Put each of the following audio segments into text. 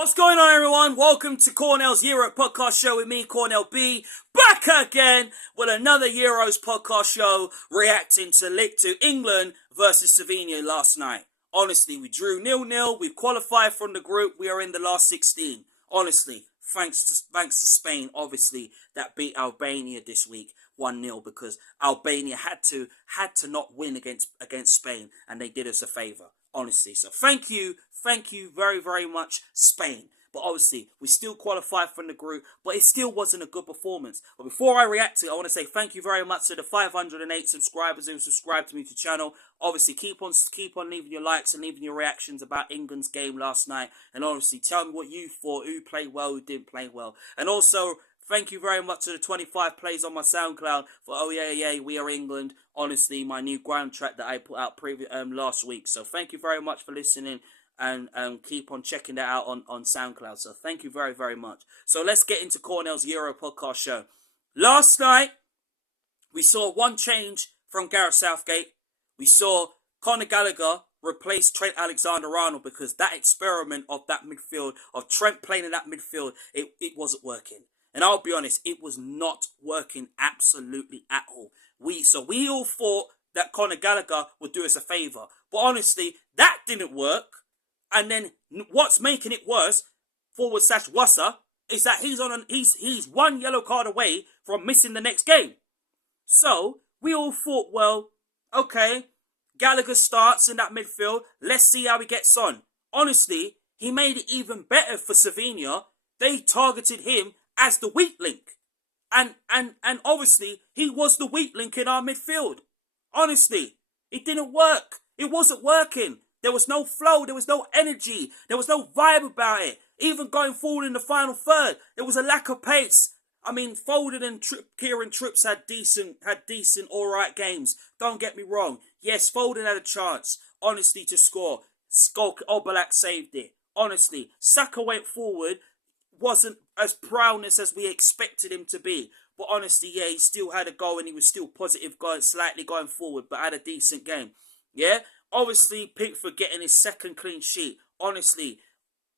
What's going on, everyone? Welcome to Cornell's Euro podcast show with me, Cornell B, back again with another Euros podcast show reacting to England versus Slovenia last night. Honestly, we drew 0-0. We've qualified from the group. We are in the last 16. Honestly, thanks to Spain, obviously, that beat Albania this week 1-0 because Albania had to not win against Spain, and they did us a favour. Honestly, so thank you very, very much, Spain. But obviously, we still qualified from the group, but it still wasn't a good performance. But before I react to it, I want to say thank you very much to the 508 subscribers who subscribed to me to the channel. Obviously, keep on leaving your likes and leaving your reactions about England's game last night. And obviously, tell me what you thought, who played well, who didn't play well. And also, thank you very much to the 25 plays on my SoundCloud for Oh Yeah, We Are England. Honestly, my new ground track that I put out last week. So thank you very much for listening and keep on checking that out on SoundCloud. So thank you very, very much. So let's get into Cornell's Euro podcast show. Last night, we saw one change from Gareth Southgate. We saw Conor Gallagher replace Trent Alexander-Arnold because that experiment of that midfield, of Trent playing in that midfield, it wasn't working. And I'll be honest, it was not working absolutely at all. We all thought that Conor Gallagher would do us a favour. But honestly, that didn't work. And then what's making it worse, /Wassa, is that he's one yellow card away from missing the next game. So we all thought, well, okay, Gallagher starts in that midfield. Let's see how he gets on. Honestly, he made it even better for Slovenia. They targeted him as the weak link. And obviously, he was the weak link in our midfield. Honestly, it didn't work. It wasn't working. There was no flow. There was no energy. There was no vibe about it. Even going forward in the final third, there was a lack of pace. I mean, Foden and Kieran Tripps had decent, all right games. Don't get me wrong. Yes, Foden had a chance, honestly, to score. Oblak saved it. Honestly, Saka went forward, wasn't as prowess as we expected him to be. But honestly, yeah, he still had a goal and he was still positive, slightly going forward, but had a decent game. Yeah? Obviously, Pickford getting his second clean sheet. Honestly,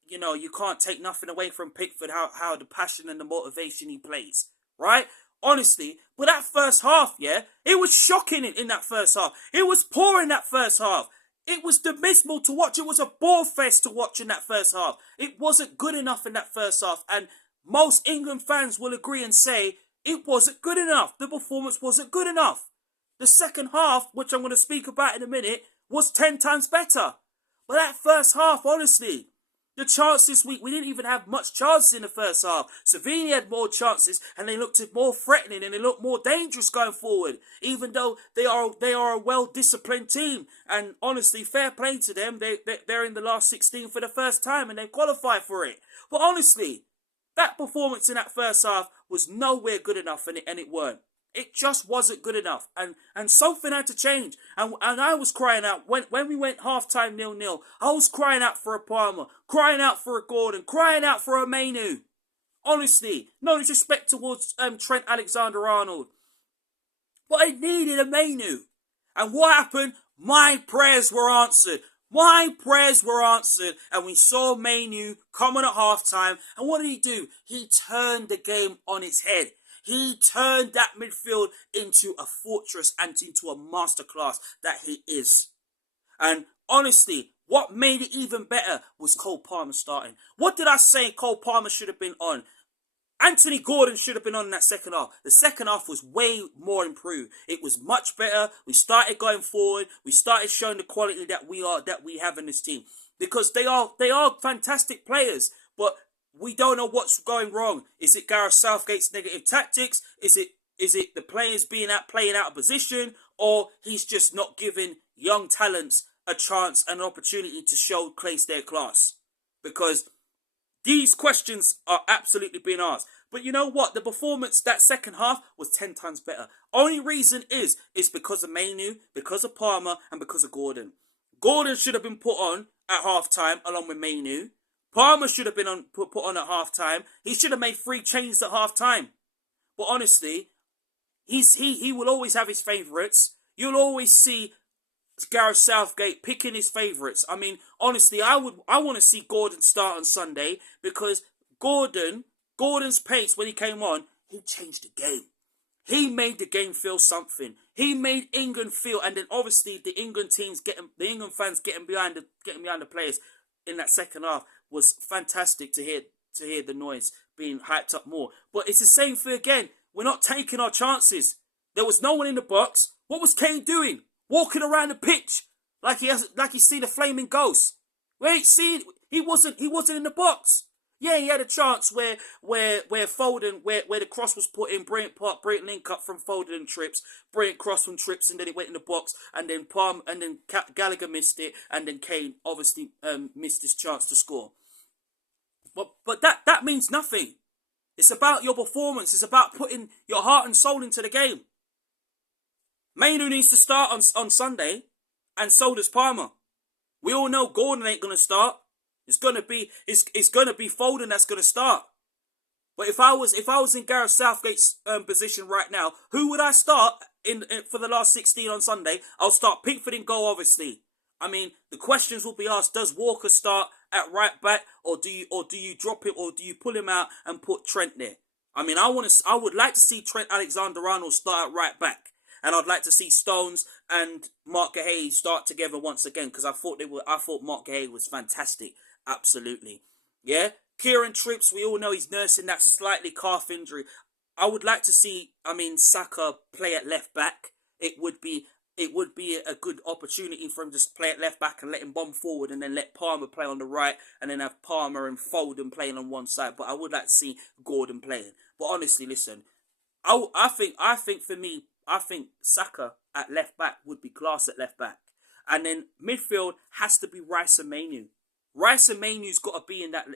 you know, you can't take nothing away from Pickford, how the passion and the motivation he plays. Right? Honestly, but that first half, yeah, it was shocking in that first half. It was poor in that first half. It was dismal to watch. It was a bore fest to watch in that first half. It wasn't good enough in that first half. And most England fans will agree and say it wasn't good enough. The performance wasn't good enough. The second half, which I'm going to speak about in a minute, was 10 times better. But that first half, honestly, the chances, we didn't even have much chances in the first half. Slovenia had more chances and they looked more threatening and they looked more dangerous going forward. Even though they are a well-disciplined team. And honestly, fair play to them. They're in the last 16 for the first time and they qualified for it. But honestly, that performance in that first half was nowhere good enough and it weren't. It just wasn't good enough. And something had to change. And I was crying out. When we went half-time 0-0, I was crying out for a Palmer, crying out for a Gordon, crying out for a Mainoo. Honestly, no disrespect towards Trent Alexander-Arnold. But I needed a Mainoo. And what happened? My prayers were answered. My prayers were answered. And we saw Mainoo coming at half-time. And what did he do? He turned the game on its head. He turned that midfield into a fortress and into a masterclass that he is. And honestly, what made it even better was Cole Palmer starting. What did I say Cole Palmer should have been on? Anthony Gordon should have been on in that second half. The second half was way more improved. It was much better. We started going forward. We started showing the quality that we have in this team. Because they are fantastic players. But we don't know what's going wrong. Is it Gareth Southgate's negative tactics? Is it the players playing out of position? Or he's just not giving young talents a chance and an opportunity to showcase their class? Because these questions are absolutely being asked. But you know what? The performance that second half was 10 times better. Only reason is because of Mainoo, because of Palmer, and because of Gordon. Gordon should have been put on at half-time along with Mainoo. Palmer should have been put on at half-time. He should have made 3 changes at half-time. But honestly, he will always have his favourites. You'll always see Gareth Southgate picking his favourites. I mean, honestly, I want to see Gordon start on Sunday because Gordon's pace when he came on, he changed the game. He made the game feel something. He made England feel, and then obviously the England fans getting behind the players in that second half was fantastic to hear the noise being hyped up more. But it's the same thing again. We're not taking our chances. There was no one in the box. What was Kane doing? Walking around the pitch like he's seen a flaming ghost. We ain't seen. He wasn't in the box. Yeah, he had a chance where Foden, where the cross was put in, brilliant link up from Foden and Trips, brilliant cross from Trips, and then it went in the box, and then Gallagher missed it, and then Kane obviously missed his chance to score. But that means nothing. It's about your performance. It's about putting your heart and soul into the game. Mainoo needs to start on Sunday, and so does Palmer. We all know Gordon ain't gonna start. It's gonna be Foden that's gonna start. But if I was in Gareth Southgate's position right now, who would I start in for the last 16 on Sunday? I'll start Pickford in goal, obviously. I mean, the questions will be asked: does Walker start at right back, or do you drop him, or do you pull him out and put Trent there? I mean, I would like to see Trent Alexander-Arnold start at right back, and I'd like to see Stones and Mark Gahey start together once again because I thought Mark Gahey was fantastic. Absolutely. Yeah? Kieran Tripps, we all know he's nursing that slightly calf injury. I would like to see, Saka play at left back. It would be a good opportunity for him to just play at left back and let him bomb forward and then let Palmer play on the right and then have Palmer and Foden playing on one side. But I would like to see Gordon playing. But honestly, listen, I think for me, I think Saka at left back would be class at left back. And then midfield has to be Rice and Mainoo. Rice and Mainoo's got to be in that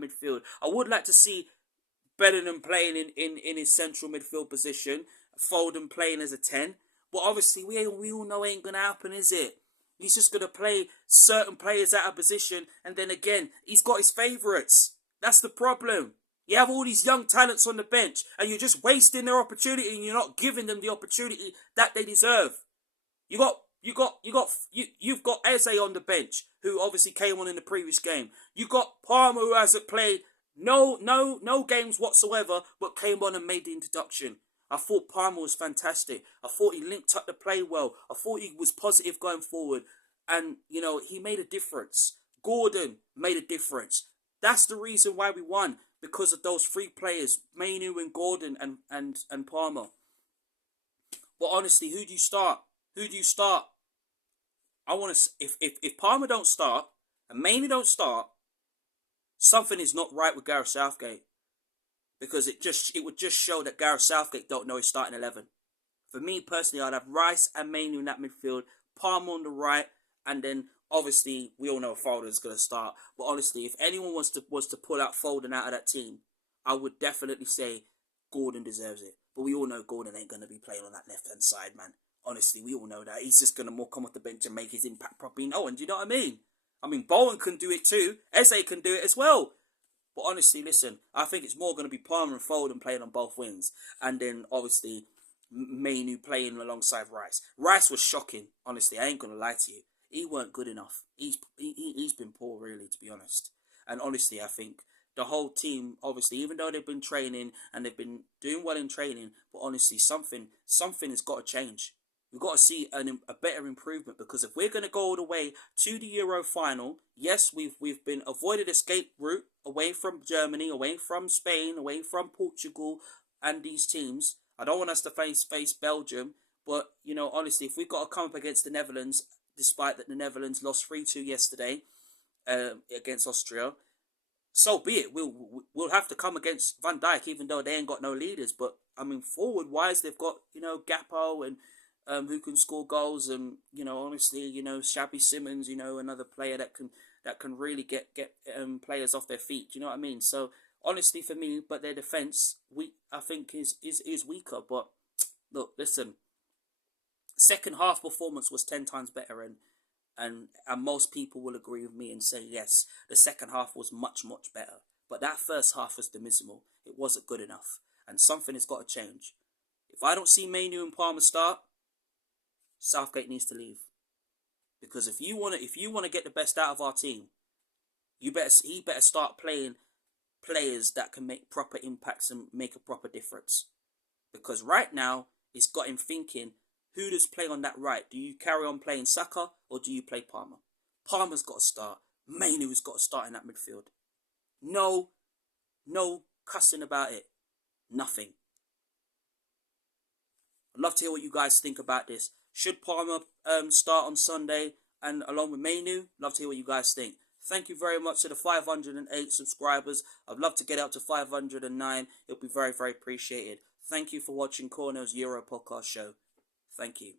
midfield. I would like to see Bellingham playing in his central midfield position, Foden playing as a 10. But obviously, we all know it ain't going to happen, is it? He's just going to play certain players out of position, and then again, he's got his favourites. That's the problem. You have all these young talents on the bench, and you're just wasting their opportunity, and you're not giving them the opportunity that they deserve. You've got Eze on the bench, who obviously came on in the previous game. You got Palmer, who hasn't played no games whatsoever, but came on and made the introduction. I thought Palmer was fantastic. I thought he linked up the play well. I thought he was positive going forward, and he made a difference. Gordon made a difference. That's the reason why we won, because of those three players, Mainoo and Gordon and Palmer. But honestly, who do you start? I want to. If Palmer don't start and Mainoo don't start, something is not right with Gareth Southgate, because it would just show that Gareth Southgate don't know his starting 11. For me personally, I'd have Rice and Mainoo in that midfield, Palmer on the right, and then obviously we all know Foden's going to start. But honestly, if anyone was to pull out Foden out of that team, I would definitely say Gordon deserves it. But we all know Gordon ain't going to be playing on that left-hand side, man. Honestly, we all know that. He's just going to more come off the bench and make his impact properly known. Do you know what I mean? Bowen can do it too. Eze can do it as well. But honestly, listen, I think it's more going to be Palmer and Foden playing on both wings. And then, obviously, Mainoo playing alongside Rice. Rice was shocking, honestly. I ain't going to lie to you. He weren't good enough. He's been poor, really, to be honest. And honestly, I think the whole team, obviously, even though they've been training and they've been doing well in training, but honestly, something has got to change. We've got to see a better improvement, because if we're going to go all the way to the Euro final, yes, we've been avoided escape route away from Germany, away from Spain, away from Portugal and these teams. I don't want us to face Belgium, but, honestly, if we've got to come up against the Netherlands, despite that the Netherlands lost 3-2 yesterday against Austria, so be it. We'll have to come against Van Dijk, even though they ain't got no leaders. But, forward-wise, they've got, Gakpo and who can score goals, and honestly, Xabi Simons, another player that can really get players off their feet. Do you know what I mean? So honestly, for me, but their defense, I think is weaker. But look, listen, second half performance was 10 times better, and most people will agree with me and say yes, the second half was much better. But that first half was dismal. It wasn't good enough, and something has got to change. If I don't see Mainoo and Palmer start, Southgate needs to leave. Because if you want to get the best out of our team, he better start playing players that can make proper impacts and make a proper difference. Because right now, it's got him thinking, who does play on that right? Do you carry on playing Saka or do you play Palmer? Palmer's got to start. Mainoo's got to start in that midfield. No cussing about it. Nothing. I'd love to hear what you guys think about this. Should Palmer start on Sunday and along with Mainoo? Love to hear what you guys think. Thank you very much to the 508 subscribers. I'd love to get up to 509. It'll be very, very appreciated. Thank you for watching Cornell's Euro podcast show. Thank you.